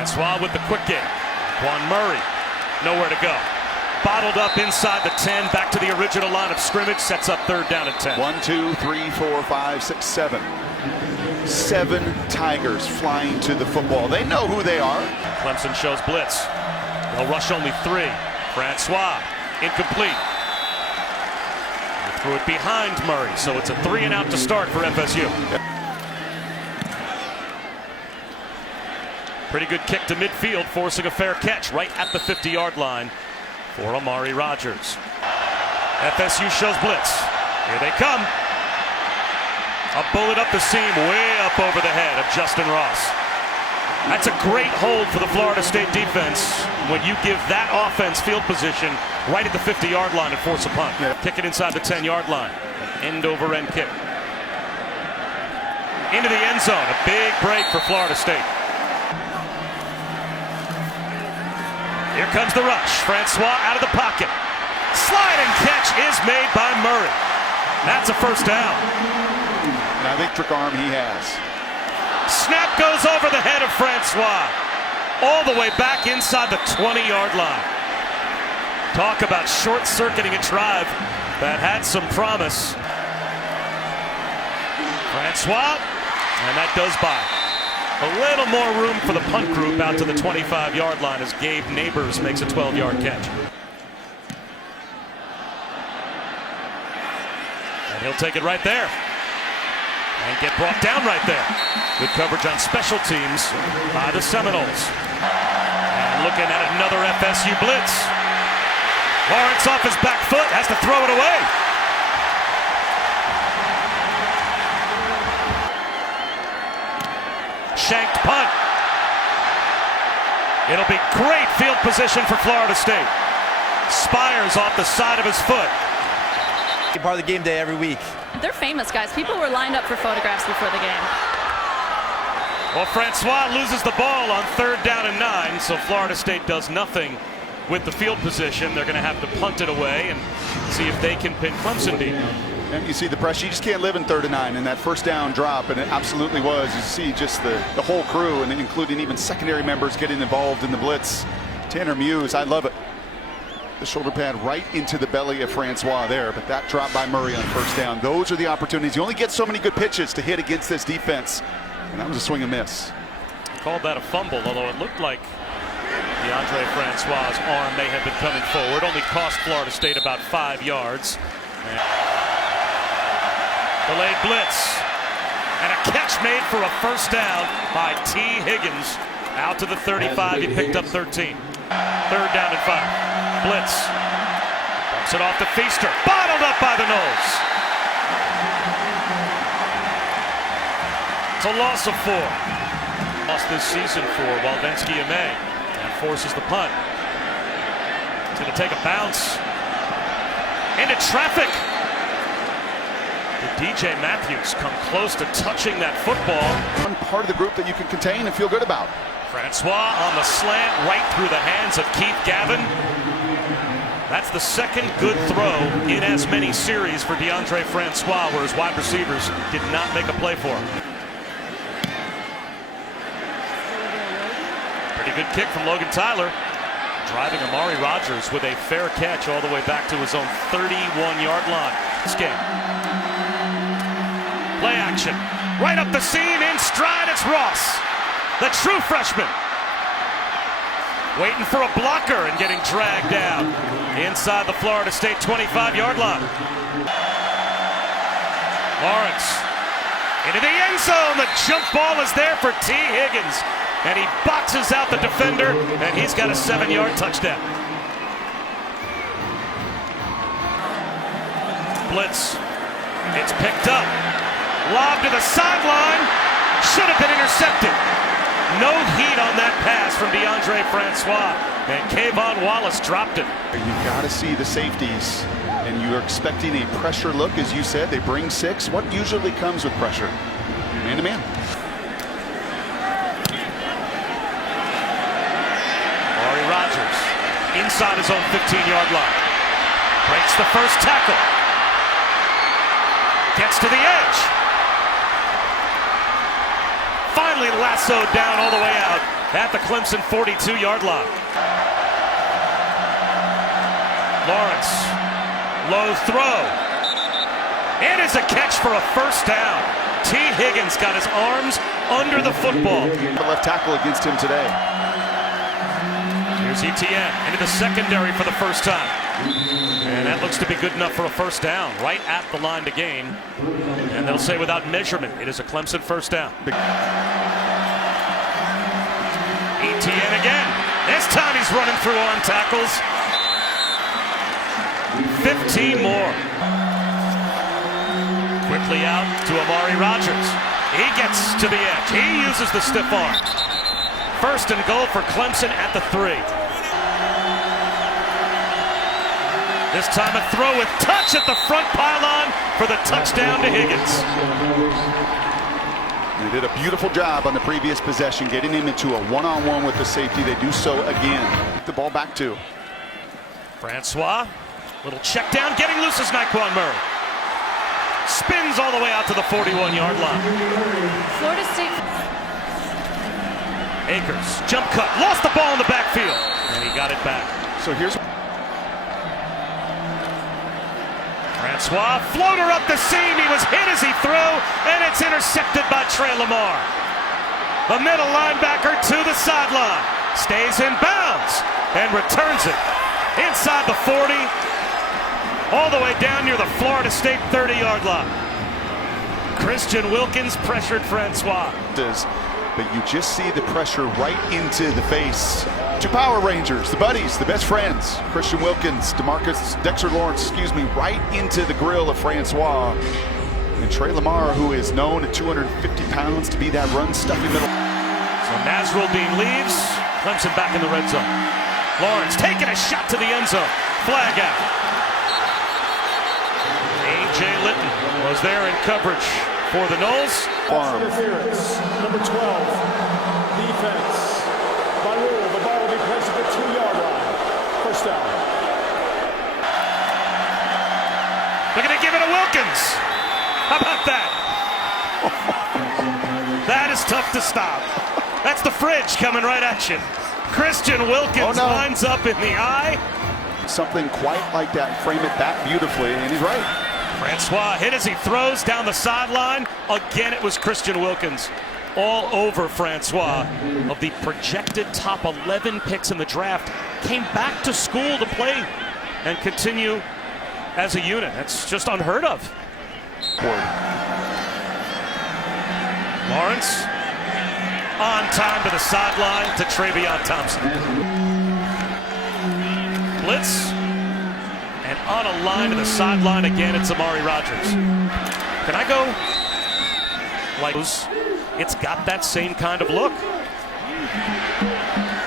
Francois with the quick game. Juan Murray, nowhere to go. Bottled up inside the 10, back to the original line of scrimmage, sets up third down and 10. 1, 2, 3, 4, 5, 6, 7. 7 Tigers flying to the football. They know who they are. Clemson shows blitz. They'll rush only 3. Francois, incomplete. He threw it behind Murray, so it's a 3 and out to start for FSU. Pretty good kick to midfield, forcing a fair catch right at the 50-yard line for Amari Rodgers. FSU shows blitz. Here they come. A bullet up the seam, way up over the head of Justin Ross. That's a great hold for the Florida State defense when you give that offense field position right at the 50-yard line and force a punt. Yeah. Kick it inside the 10-yard line. End-over-end kick. Into the end zone. A big break for Florida State. Here comes the rush. Francois out of the pocket. Slide and catch is made by Murray. That's a first down. And I think trick arm he has. Snap goes over the head of Francois. All the way back inside the 20-yard line. Talk about short-circuiting a drive that had some promise. Francois, and that goes by. A little more room for the punt group out to the 25-yard line as Gabe Neighbors makes a 12-yard catch. And he'll take it right there. And get brought down right there. Good coverage on special teams by the Seminoles. And looking at another FSU blitz. Lawrence off his back foot, has to throw it away. Shanked punt. It'll be great field position for Florida State. Spires off the side of his foot. Part of the game day every week. They're famous, guys. People were lined up for photographs before the game. Well, Francois loses the ball on 3rd down and 9, so Florida State does nothing with the field position. They're going to have to punt it away and see if they can pin Clemson deep. And you see the pressure. You just can't live in 3rd and 9, and that first down drop, and it absolutely was. You see just the whole crew, and including even secondary members getting involved in the blitz. Tanner Muse, I love it. The shoulder pad right into the belly of Francois there, but that drop by Murray on first down. Those are the opportunities. You only get so many good pitches to hit against this defense, and that was a swing and miss. Called that a fumble, although it looked like DeAndre Francois' arm may have been coming forward. Only cost Florida State about 5 yards. Delayed blitz. And a catch made for a first down by T. Higgins. Out to the 35. He picked up 13. 3rd down and 5. Blitz. Bumps it off to Feaster. Bottled up by the Noles. It's a loss of 4. Lost this season for Waldenski Ame. And forces the punt. It's going to take a bounce. Into traffic. Did DJ Matthews come close to touching that football? One part of the group that you can contain and feel good about. Francois on the slant right through the hands of Keith Gavin. That's the second good throw in as many series for DeAndre Francois, where his wide receivers did not make a play for him. Pretty good kick from Logan Tyler. Driving Amari Rodgers with a fair catch all the way back to his own 31-yard line. This game. Play action. Right up the seam, in stride, it's Ross. The true freshman. Waiting for a blocker and getting dragged down inside the Florida State 25-yard line. Lawrence into the end zone. The jump ball is there for T. Higgins. And he boxes out the defender, and he's got a 7-yard touchdown. Blitz. It's picked up. Lob to the sideline. Should have been intercepted. No heat on that pass from DeAndre Francois. And Kayvon Wallace dropped it. You've got to see the safeties. And you're expecting a pressure look, as you said. They bring 6. What usually comes with pressure? Man-to-man. Amari Rodgers inside his own 15-yard line. Breaks the first tackle. Gets to the edge. Finally lassoed down all the way out at the Clemson 42-yard line. Lawrence, low throw. It is a catch for a first down. T. Higgins got his arms under the football. The left tackle against him today. Here's Etienne into the secondary for the first time. And that looks to be good enough for a first down, right at the line to gain. And they'll say without measurement, it is a Clemson first down. Etienne again. This time he's running through arm tackles. 15 more. Quickly out to Amari Rodgers. He gets to the edge. He uses the stiff arm. First and goal for Clemson at the 3. This time a throw with touch at the front pylon for the touchdown to Higgins. They did a beautiful job on the previous possession, getting him into a one-on-one with the safety. They do so again. The ball back to Francois. Little check down, getting loose is Naquan Murray. Spins all the way out to the 41-yard line. Florida State. Akers, jump cut, lost the ball in the backfield, and he got it back. So here's Francois, floater up the seam. He was hit as he threw, and it's intercepted by Trey Lamar. The middle linebacker to the sideline, stays in bounds, and returns it inside the 40, all the way down near the Florida State 30-yard line. Christian Wilkins pressured Francois. But you just see the pressure right into the face. Two Power Rangers, the buddies, the best friends. Christian Wilkins, Dexter Lawrence, right into the grill of Francois. And Trey Lamar, who is known at 250 pounds to be that run-stuffing middle. So Nasruddin leaves. Clemson back in the red zone. Lawrence taking a shot to the end zone. Flag out. A.J. Litton was there in coverage for the Noles. Interference, number 12, defense. By rule, the ball will be placed at the 2-yard line. First down. They're going to give it to Wilkins. How about that? That is tough to stop. That's the fridge coming right at you. Christian Wilkins lines up in the eye. Something quite like that. Frame it that beautifully, and he's right. Francois hit as he throws down the sideline. Again, it was Christian Wilkins all over Francois. Of the projected top 11 picks in the draft, came back to school to play and continue as a unit. That's just unheard of. Lawrence on time to the sideline to Travion Thompson. Blitz. And on a line to the sideline again, it's Amari Rodgers. Can I go like it's got that same kind of look?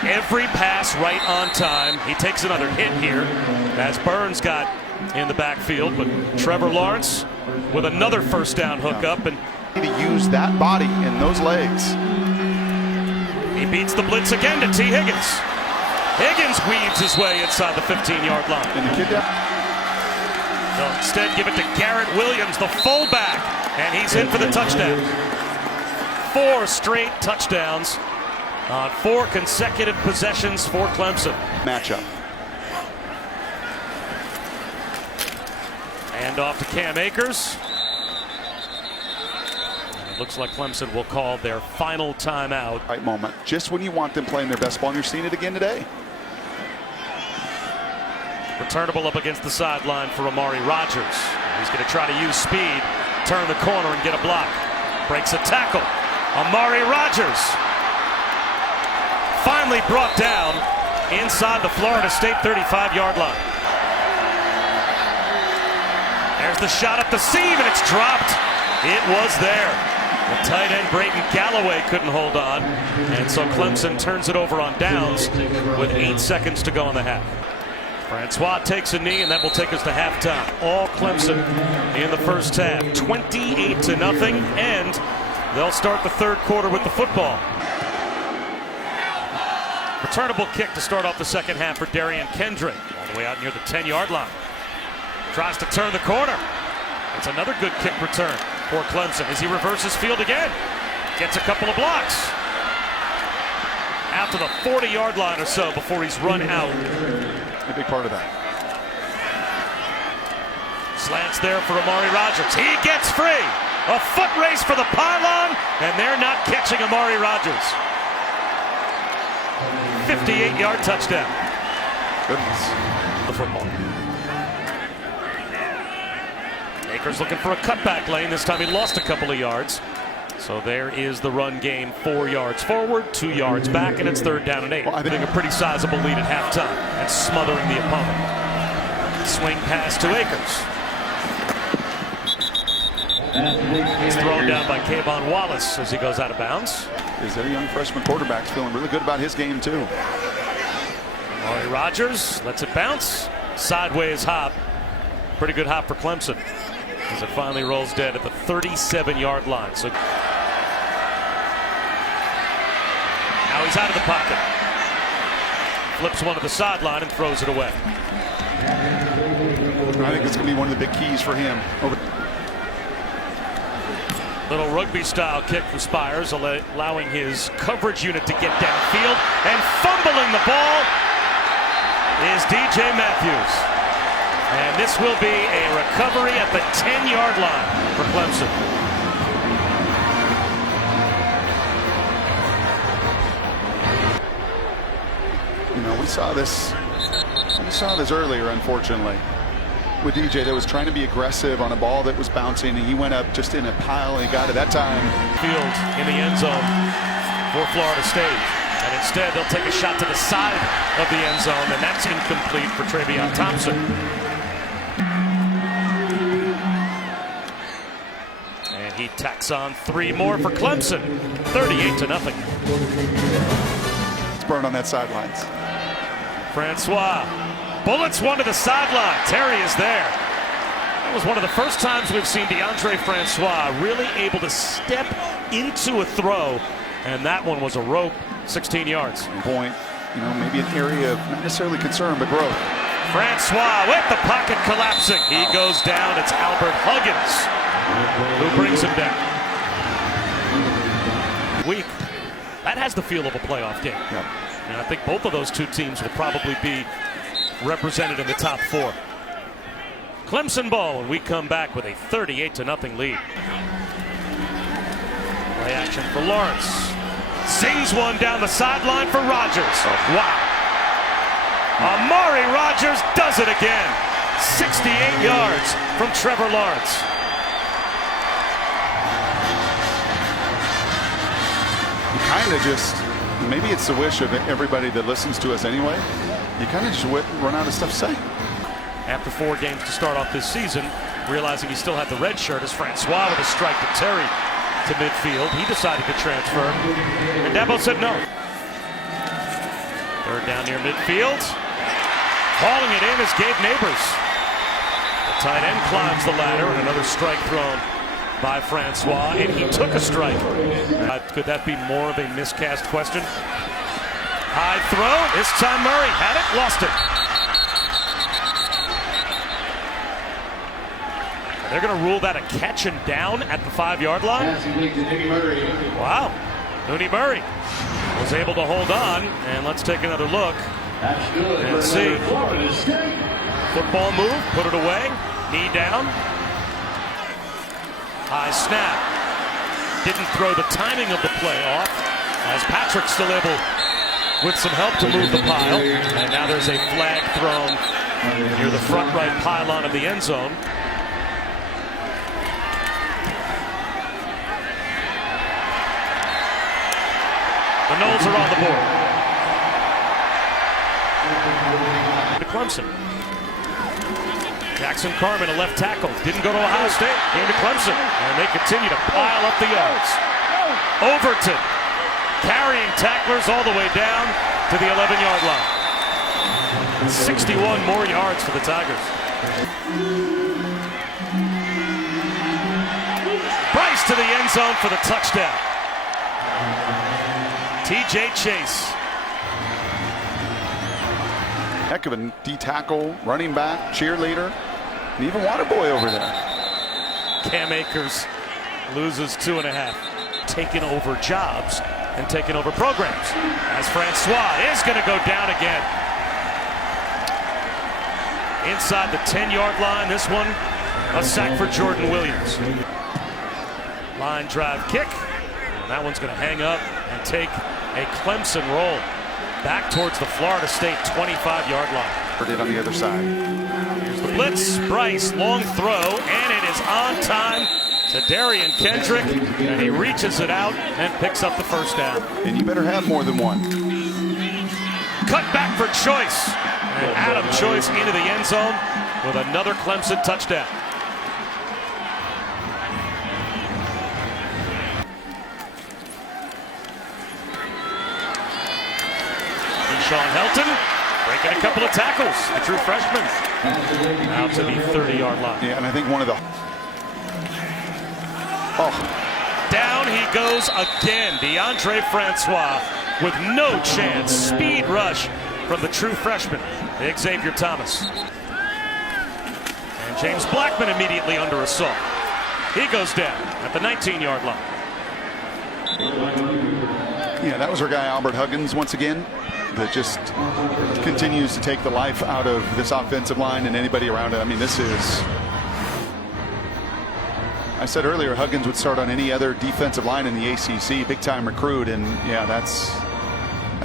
Every pass right on time. He takes another hit here as Burns got in the backfield, but Trevor Lawrence with another first down hookup. And to use that body and those legs. He beats the blitz again to T. Higgins. Higgins weaves his way inside the 15-yard line. And the kid down. They'll instead give it to Garrett Williams, the fullback, and he's in for the touchdown. 4 straight touchdowns on 4 consecutive possessions for Clemson. Matchup. And off to Cam Akers. And it looks like Clemson will call their final timeout. Right moment, just when you want them playing their best ball, and you're seeing it again today. Returnable up against the sideline for Amari Rodgers. He's going to try to use speed, turn the corner, and get a block. Breaks a tackle. Amari Rodgers finally brought down inside the Florida State 35-yard line. There's the shot at the seam, and it's dropped. It was there. The tight end Brayton Galloway couldn't hold on, and so Clemson turns it over on downs with 8 seconds to go in the half. Francois takes a knee, and that will take us to halftime. All Clemson in the first half, 28-0, and they'll start the third quarter with the football. Returnable kick to start off the second half for Darian Kendrick, all the way out near the 10-yard line. Tries to turn the corner. It's another good kick return for Clemson as he reverses field again. Gets a couple of blocks. Out to the 40-yard line or so before he's run out. A big part of that. Slants there for Amari Rodgers. He gets free. A foot race for the pylon, and they're not catching Amari Rodgers. 58-yard touchdown. Goodness. The football. Akers looking for a cutback lane. This time he lost a couple of yards. So there is the run game, 4 yards forward, 2 yards back, and it's 3rd down and 8. Well, I think a pretty sizable lead at halftime and smothering the opponent. Swing pass to Akers. It's thrown down by Kayvon Wallace as he goes out of bounds. Is their young freshman quarterback's feeling really good about his game too. Amari Rodgers lets it bounce. Sideways hop. Pretty good hop for Clemson as it finally rolls dead at the 37-yard line. So now he's out of the pocket. Flips one to the sideline and throws it away. I think it's going to be one of the big keys for him. Little rugby-style kick for Spires, allowing his coverage unit to get downfield. And fumbling the ball is DJ Matthews. And this will be a recovery at the 10-yard line for Clemson. You know, we saw this earlier, unfortunately, with DJ that was trying to be aggressive on a ball that was bouncing, and he went up just in a pile and he got it that time. Field in the end zone for Florida State. And instead, they'll take a shot to the side of the end zone, and that's incomplete for Travion Thompson. And he tacks on 3 more for Clemson. 38-0. It's burned on that sidelines. Francois bullets one to the sideline. Terry is there. That was one of the first times we've seen DeAndre Francois really able to step into a throw, and that one was a rope, 16 yards. Point, you know, maybe an area of not necessarily concern, but growth. Francois with the pocket collapsing. He goes down. It's Albert Huggins who brings him down. Week. That has the feel of a playoff game. Yep. And I think both of those two teams will probably be represented in the top 4. Clemson ball, and we come back with a 38-0 lead. Play action for Lawrence. Sings one down the sideline for Rodgers. Oh, wow. Amari Rodgers does it again. 68 yards from Trevor Lawrence. You kind of just, maybe it's the wish of everybody that listens to us anyway, you kind of just run out of stuff to say. After 4 games to start off this season, realizing he still had the red shirt as Francois with a strike to Terry to midfield. He decided to transfer, and Dabo said no. 3rd down near midfield. Hauling it in is Gabe Neighbors. The tight end climbs the ladder, and another strike thrown by Francois, and he took a strike. Could that be more of a miscast question? High throw. This time Murray had it, lost it. They're going to rule that a catch and down at the 5-yard line. Wow. Mooney Murray was able to hold on, and let's take another look and see. Football move, put it away, knee down. High snap. Didn't throw the timing of the play off, as Patrick's still able, with some help, to move the pile. And now there's a flag thrown near the front right pylon of the end zone. The Noles are on the board. To Clemson. Jackson Carman, a left tackle, didn't go to Ohio State, came to Clemson, and they continue to pile up the yards. Overton carrying tacklers all the way down to the 11-yard line. 61 more yards for the Tigers. Bryce to the end zone for the touchdown. TJ Chase. Heck of a D-tackle, running back, cheerleader, and even water boy over there. Cam Akers loses 2.5. taken over jobs and taken over programs. As Francois is going to go down again. Inside the 10-yard line, this one, a sack for Jordan Williams. Line drive kick, and that one's going to hang up and take a Clemson roll back towards the Florida State 25-yard line. It on the other side. Here's the blitz. Bryce, long throw, and it is on time to Darian Kendrick, and he reaches it out and picks up the first down. And you better have more than one. Cut back for Choice, and Adam Choice into the end zone with another Clemson touchdown. Sean Helton breaking a couple of tackles. The true freshman out to the 30-yard line. Yeah, and I think one of the... Down he goes again. DeAndre Francois with no chance. Speed rush from the true freshman, Xavier Thomas. And James Blackman immediately under assault. He goes down at the 19-yard line. Yeah, that was our guy Albert Huggins once again, that just continues to take the life out of this offensive line and anybody around it. I mean, this is... I said earlier, Huggins would start on any other defensive line in the ACC, big-time recruit, and yeah, that's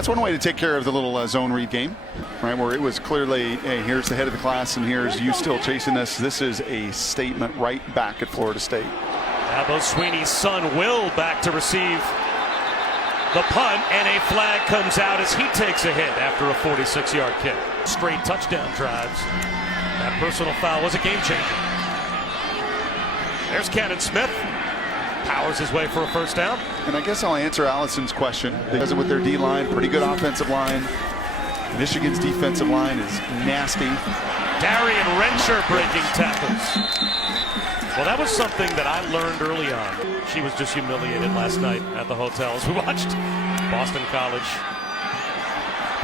one way to take care of the little zone read game, right? Where it was clearly, hey, here's the head of the class, and here's you still chasing us. This is a statement right back at Florida State. Dabo Swinney's son Will back to receive the punt, and a flag comes out as he takes a hit after a 46-yard kick. Straight touchdown drives. That personal foul was a game changer. There's Cannon Smith. Powers his way for a first down. And I guess I'll answer Allison's question. They does it with their D-line, pretty good offensive line. Michigan's defensive line is nasty. Darian Rencher breaking tackles. Well, that was something that I learned early on. She was just humiliated last night at the hotel as we watched Boston College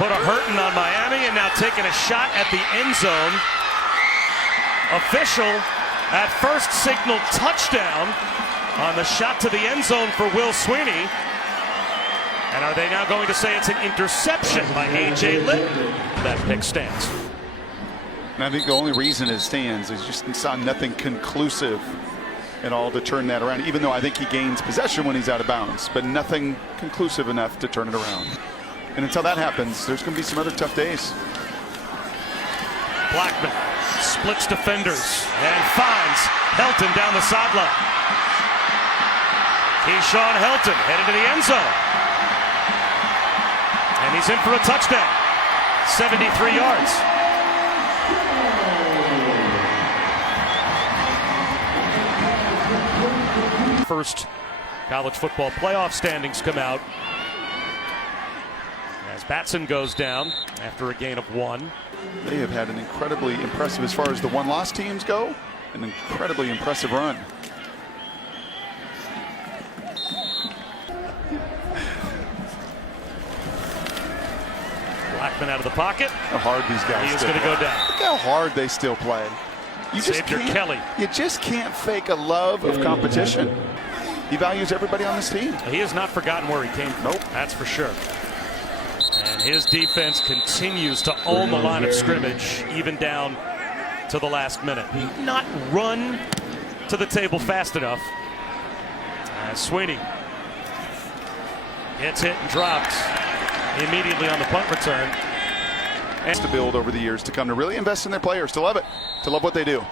put a hurting on Miami, and now taking a shot at the end zone. Official at first signal touchdown on the shot to the end zone for Will Swinney. And are they now going to say it's an interception by A.J. Litton? That pick stands. And I think the only reason it stands is just saw nothing conclusive at all to turn that around, even though I think he gains possession when he's out of bounds, but nothing conclusive enough to turn it around. And until that happens, there's going to be some other tough days. Blackman splits defenders and finds Helton down the sideline. Keyshawn Helton headed to the end zone. And he's in for a touchdown. 73 yards. First college football playoff standings come out as Batson goes down after a gain of 1. They have had an incredibly impressive, as far as the one-loss teams go, an incredibly impressive run. Blackman out of the pocket. How hard these guys He is still going to play. go down. Look how hard they still play. You just Xavier can't, Kelly. You just can't fake a love of competition. He values everybody on this team. He has not forgotten where he came from. Nope. That's for sure. And his defense continues to own the line of scrimmage, even down to the last minute. Not run to the table fast enough. Swinney gets hit and dropped immediately on the punt return. And to build over the years to come, to really invest in their players, to love it, to love what they do.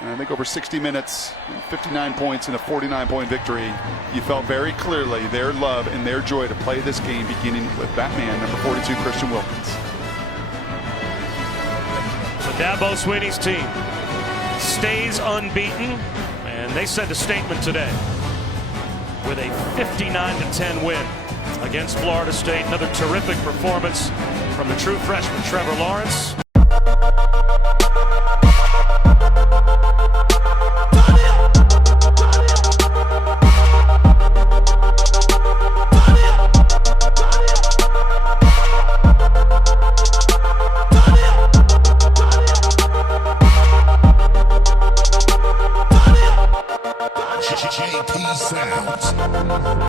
And I think over 60 minutes, 59 points in a 49-point victory, you felt very clearly their love and their joy to play this game, beginning with that man, number 42, Christian Wilkins. So Dabo Swinney's team stays unbeaten, and they sent a statement today with a 59-10 win against Florida State. Another terrific performance from the true freshman Trevor Lawrence.